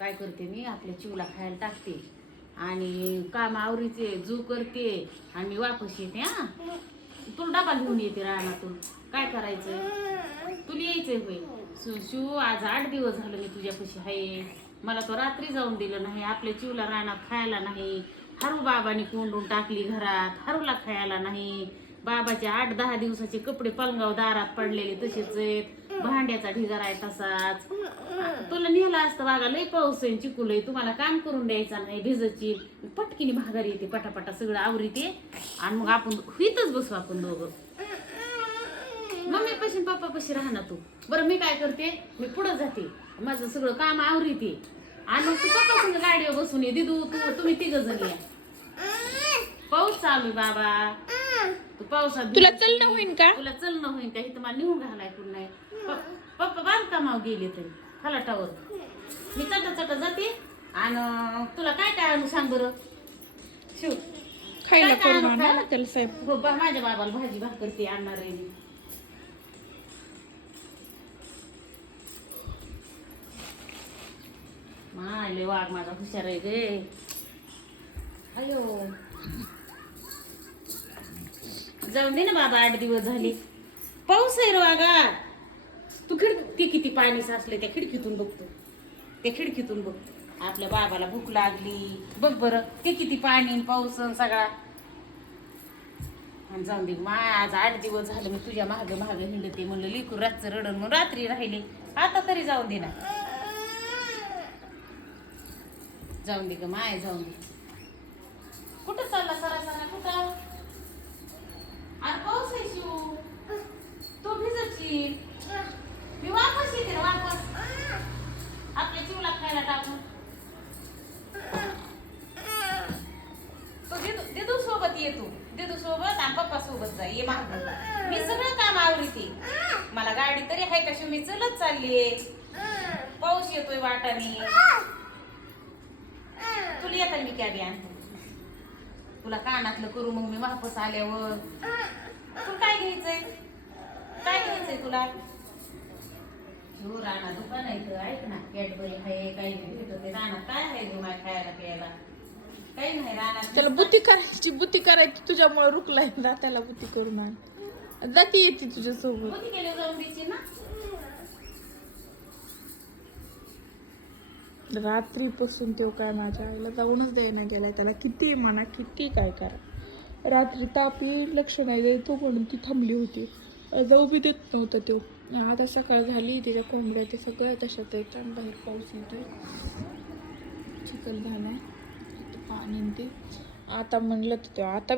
काय करते मी आपल्या चिवला खायला टाकते. आणि काम आवरीचे जू करते आणि मी वापस येते हा. तुला डबा घेऊन येते रानातून. काय करायचं तुला यायचंय होय. सु- शिव आज आठ दिवस झालं मी तुझ्यापाशी आहे. मला तो रात्री जाऊन दिलं नाही आपल्या चिवला रानात खायला नाही. हरू बाबाने कोंडून टाकली घरात हरूला खायला नाही. बाबाचे आठ दहा दिवसाचे कपडे पलंगाव दारात पडलेले तसेच आहेत. भांड्याचा ढिगारा आहे तसाच. तुला नेला असतं बागा लय पाऊस आहे चिकूल आहे. तुम्हाला काम करून द्यायचा नाही भिजची पटकीने भागारी येते पटापटा सगळं आवरीते. आणि मग आपण हितच बसू आपण दोघं. मम्मी पशी पप्पा पशी राहा ना तू. बरं मी काय करते? मी पुढं जाते. माझं सगळं काम आवरीते. आणि मग तू पप्पा संग गाडीवर बसून ये. दिदू तू तुम्ही तिघ जण या. पाऊस चालू बाबा. तू पावसात तुला. चलणं होईन का? तुला चलणं होईन का? इथं मला निघून घालाय कोण नाही. प- पप्पा बांधकामावर गेले तरी. फलाटावर मी चटा चटा जाते आणि तुला काय काय आणू सांग बरं? शिव. खायला काय करून आणू आणा खायला? त्याला साहेब. हो बा माझ्या बाबाला भाजी भाकर ते आणणार आहे मी. मायले वाघ माझा हुशार आहे गे. अयो. जाऊन दे ना बाबा आठ दिवस झाले. पाऊस आहे रे वागा तू खिड ते किती पाणी साचले त्या खिडकीतून बघतो. त्या खिडकीतून बघतो आपल्या बाबाला भूक लागली. बघ बरं ते किती पाणी आणि पाऊस आणि सगळा. आणि जाऊन दे. माय आज आठ दिवस झाले मी तुझ्या मागे माग हिंडते म्हणलं लिकूर रातचं रडण म्हणून रात्री राहिले. आता तरी जाऊन दे ना. जाऊन दे ग माय जाऊन दे. ये तू. दिदू सोबत आणि पप्पा सोबत जा. ये माग मी सगळं काम आवडते मला गाडी तरी आहे कशी? मी चलत चालली पाऊस येतोय वाटाने. तुला येतात मी कॅबी आणतो तुला कानातलं करू मग मी वापस आल्यावर. तुला काय घ्यायचंय? काय घ्यायचंय तुला? घेऊ राणा दुकान आहे ऐक ना कॅडबरी आहे काही भेटत ते राणा काय आहे ग माझ्या खायला प्यायला? काही नाही रानात त्याला बुद्धी करायची बुद्धी करायची तुझ्यामुळे रुकलाय ना त्याला बुद्धी करून आण. जाती येते तुझ्यासोबत. बुद्धी केली जाऊन द्यायची ना? रात्रीपासून तो काय माझ्या आईला जाऊनच द्यायला गेलाय त्याला किती म्हणा किती काय करा. रात्री ताप येईल लक्ष नाही देतो म्हणून ती थांबली होती. जाऊ बी देत नव्हता तो. आता सकाळ झाली तिच्या कोंबड्या ते सगळं तशात येतात बाहेर पाऊस येतोय. चिखल इथं पाणी आणि ते आता म्हणलं तर तो आता